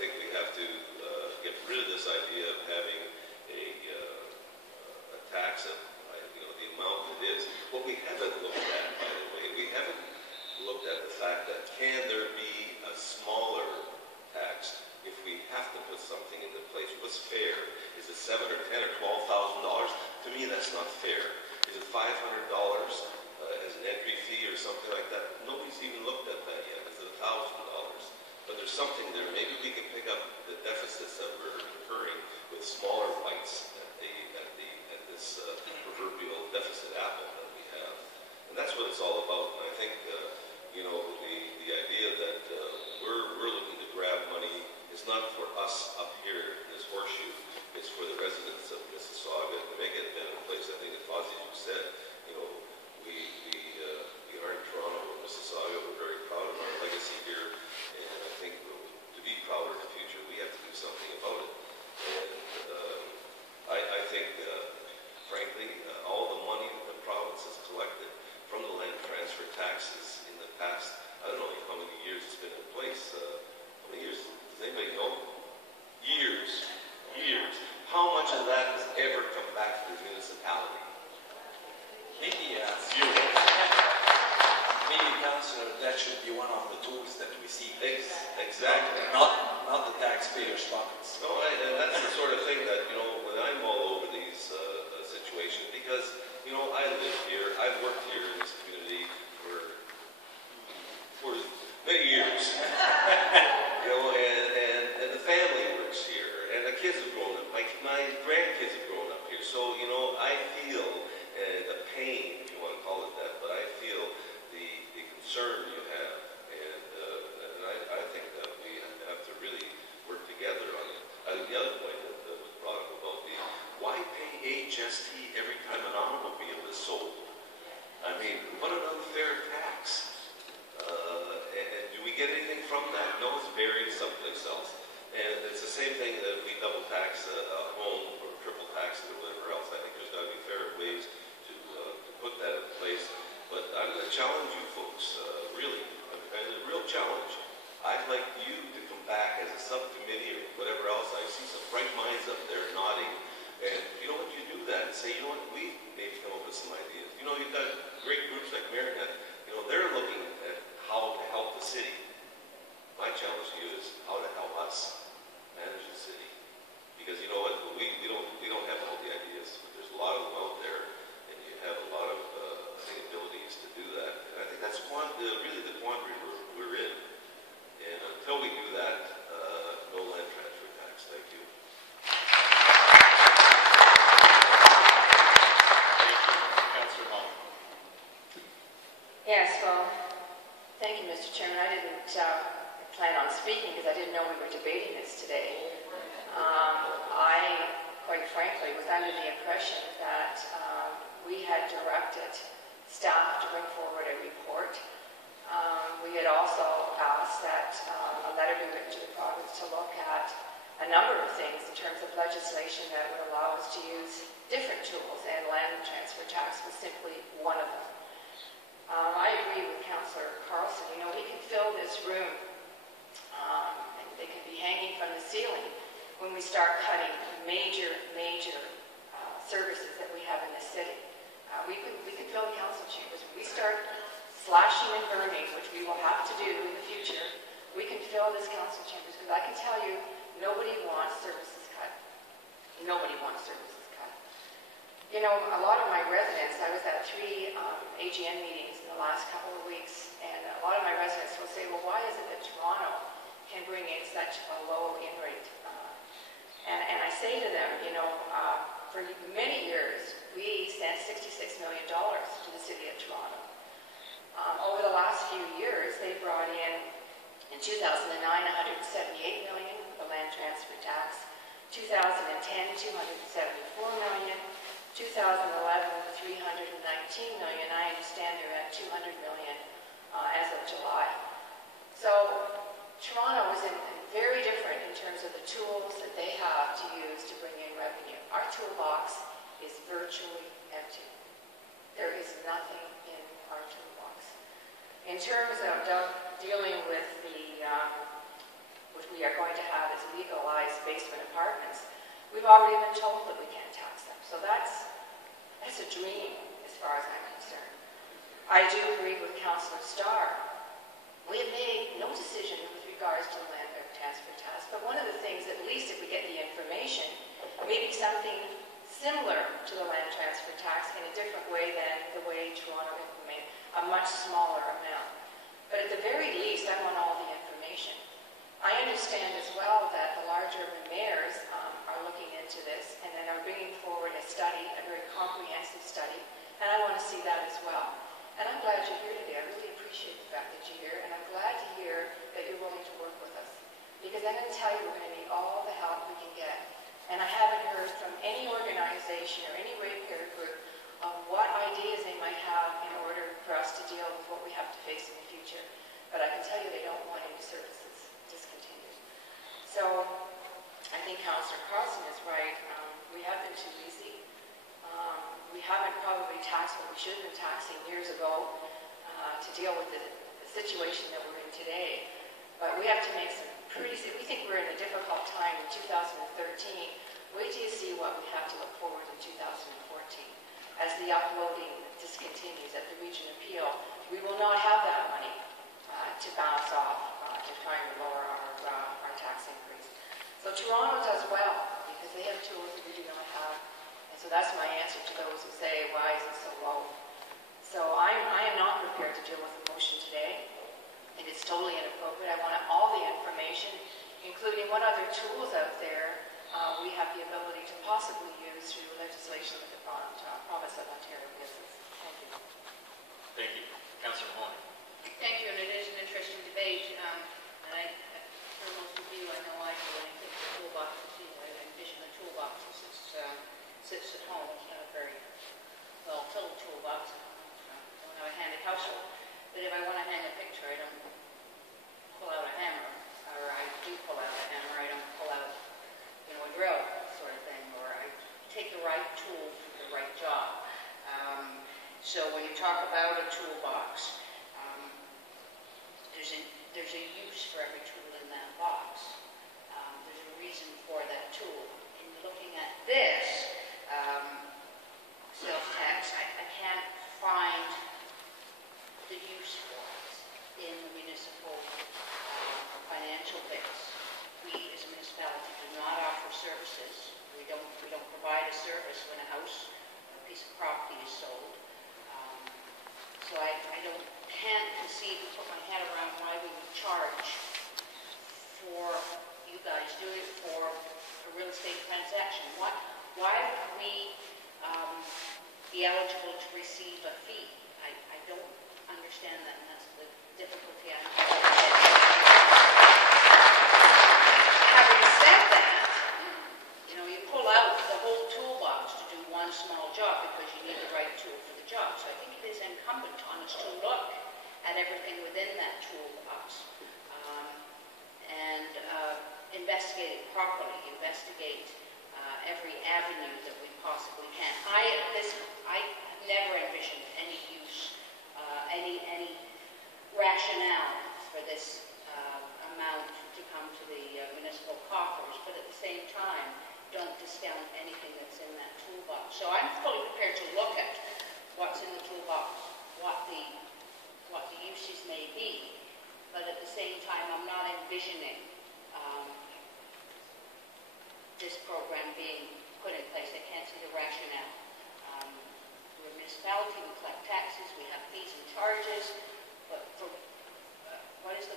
think we have to get rid of this idea of having a tax of, the amount it is. What we haven't looked at, by the way, we haven't looked at the fact that can there be a smaller tax if we have to put something into place? What's fair? Is it $7 or $10 or $12,000? To me, that's not fair. Is it $500 as an entry fee or something like that? Nobody's even looked at that yet. Is it $1,000? But there's something there. Maybe we can pick up the deficits that we're incurring with smaller bites at this proverbial deficit apple that we have. And that's what it's all about. And I think, the idea that we're looking to grab money is not for us up here in this horseshoe. It's for the residents of Mississauga to make it a better place. I think, as Fozzie, you said, we are in Toronto or Mississauga. We're very proud of our legacy here. And I think to be proud of the future, we have to do something about it. And I think, frankly, all the money that the province has collected from the land transfer taxes in the past, I don't know how many years it's been in place. How many years? Does anybody know? Years. How much of that has ever come back to the municipality? Maybe, Councillor, that should be one of the tools that we see. Exactly. Not the taxpayers' pockets. No, and that's the sort of thing that, when I'm all over these situations, because, I live here, I've worked here in this community for many years. And the family works here, and the kids have grown up. My grandkids have grown up here. So, I feel the pain, if you want to call it that, but I feel the concern you have. And I think that we have to really work together on it. I think the other point that was brought up about why pay HST every time an automobile is sold? I mean, what an unfair tax. And do we get anything from that? No, it's buried someplace else. And it's the same thing that we double tax a home or triple tax it or whatever else. I think there's got to be fair ways to put that in place. But I'm going to challenge you folks, really. A real challenge. I'd like you to come back as a subcommittee or whatever else. I see some bright minds up there nodding. And you do that and say, we maybe come up with some ideas. You've got great groups like Marinette. They're looking at how to help the city. My challenge to you is how to help us manage the city. Because you know what, we don't have all the ideas, but there's a lot of them out there, and you have a lot of abilities to do that. And I think that's really the quandary we're in. And until we do that, no land transfer tax. Thank you. Councillor Mullin. Yes, well, thank you, Mr. Chairman. I didn't plan on speaking because I didn't know we were debating this today. I, quite frankly, was under the impression that we had directed staff to bring forward a report. We had also asked that a letter be written to the province to look at a number of things in terms of legislation that would allow us to use different tools, and land transfer tax was simply one of them. I agree with Councillor Carlson. We can fill this room, and they can be hanging from the ceiling when we start cutting major services that we have in the city. We can fill the council chambers. When we start slashing and burning, which we will have to do in the future, we can fill this council chambers, because I can tell you, nobody wants services cut. Nobody wants services cut. A lot of my residents, I was at 3 AGN meetings in the last couple of weeks, and a lot of my residents will say, well, why is it that Toronto can bring in such a low in rate? And I say to them, for many years, we sent $66 million to the city of Toronto. Over the last few years, they brought in 2009, $178 million, the land transfer tax. 2010, $274 million. 2011, $319 million. I understand they're at $200 million as of July. So Toronto is very different in terms of the tools that they have to use to bring in revenue. Our toolbox is virtually empty. There is nothing in our toolbox. In terms of dealing with what we are going to have as these legalized basement apartments, we've already been told that we can't tax them. So that's a dream as far as I'm concerned. I do agree with Councillor Starr. We have made no decision with regards to the land transfer tax, but one of the things, at least if we get the information, maybe something similar to the land transfer tax in a different way than the way Toronto implemented, a much smaller amount. But at the very least, I want all the information. I understand as well that the large urban mayors are looking into this and then are bringing forward a study, a very comprehensive study, and I want to see that as well. And I'm glad you're here today. I really appreciate the fact that you're here, and I'm glad to hear that you're willing to work with us. Because I'm going to tell you, we're going to need all the help we can get. And I haven't heard from any organization or any ratepayer group of what ideas they might have in order for us to deal with what we have to face in the future. But I can tell you they don't want any services discontinued. So I think Councillor Carlson is right. We have been too easy. We haven't probably taxed what we should have been taxing years ago to deal with the situation that we're in today. But we have to make some we think we're in a difficult time in 2013. Wait till you see what we have to look forward in 2014. As the uploading discontinues at the region appeal, we will not have that money to bounce off to try and lower our tax increase. So Toronto does well because they have tools that we do not have. And so that's my answer to those who say, why is it so low? So I am not prepared to deal with the motion today. It is totally inappropriate. I want all the information, including what other tools out there we have the ability to possibly use through legislation that the province of Ontario gives us. Thank you. Thank you. Councillor Mahoney. Thank you, and it is an interesting debate. And for most of you, I know I do when I think of toolboxes. I envision the toolbox that sits at home. It's not a very well-filled toolbox. I don't have a handy household. But if I want to hang a picture, I don't pull out a hammer, or I do pull out a hammer. I don't pull out, a drill sort of thing, or I take the right tool for the right job. So when you talk about a toolbox, there's a use for every tool in that box. There's a reason for that tool. In looking at this sales tax, I can't find the use for it in the municipal financial base. We as a municipality do not offer services. We don't provide a service when a house or a piece of property is sold. So I can't conceive and put my head around why we would charge for you guys doing it for a real estate transaction. Why would we be eligible to receive a fee? I don't understand that, and that's the difficulty I'm having. Having said that, you pull out the whole toolbox to do one small job because you need the right tool for the job. So I think it is incumbent on us to look at everything within that toolbox and investigate it properly, investigate every avenue that we possibly can. I never envisioned any use, any rationale for this amount to come to the municipal coffers, but at the same time, don't discount anything that's in that toolbox. So I'm fully prepared to look at what's in the toolbox, what the uses may be, but at the same time, I'm not envisioning this program being put in place. I can't see the rationale. We're a municipality, we collect taxes, we have fees and charges, but for what is the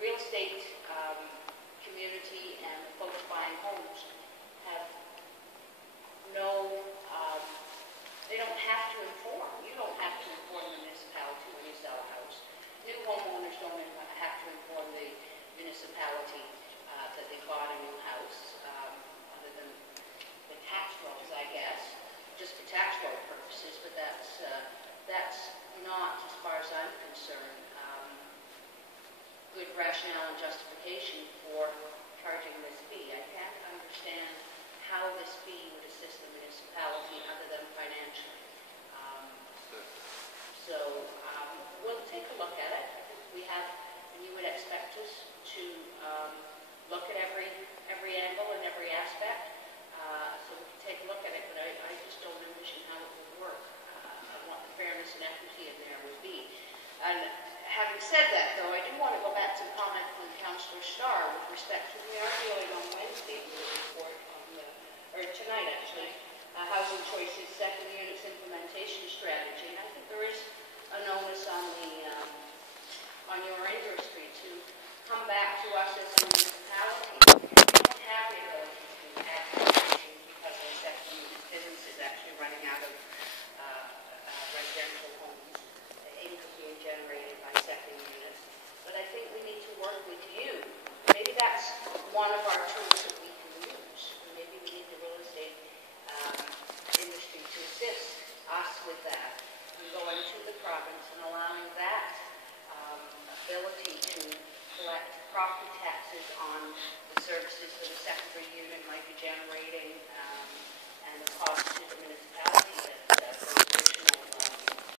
real estate community and the folks buying homes have no, they don't have to inform. You don't have to inform the municipality when you sell a house. New homeowners don't have to inform the municipality that they bought a new house, other than the tax rolls, I guess, just for tax roll purposes, but that's not, as far as I'm concerned, good rationale and justification for charging this fee. I can't understand how this fee would assist the municipality other than financially. So we'll take a look at it. We have, and you would expect us to Having said that, though, I do want to go back to the comment from Councillor Starr with respect to, we are dealing on Wednesday with a report on the, or tonight actually, Housing Choices Second Unit's Implementation Strategy. And I think there is an onus on the, on your industry to come back to us as a municipality. We don't have the ability to do applications because the second unit's business is actually running out of residential homes, income being generated by second units. But I think we need to work with you. Maybe that's one of our tools that we can use. Maybe we need the real estate industry to assist us with that. And going to the province and allowing that ability to collect property taxes on the services that a secondary unit might be generating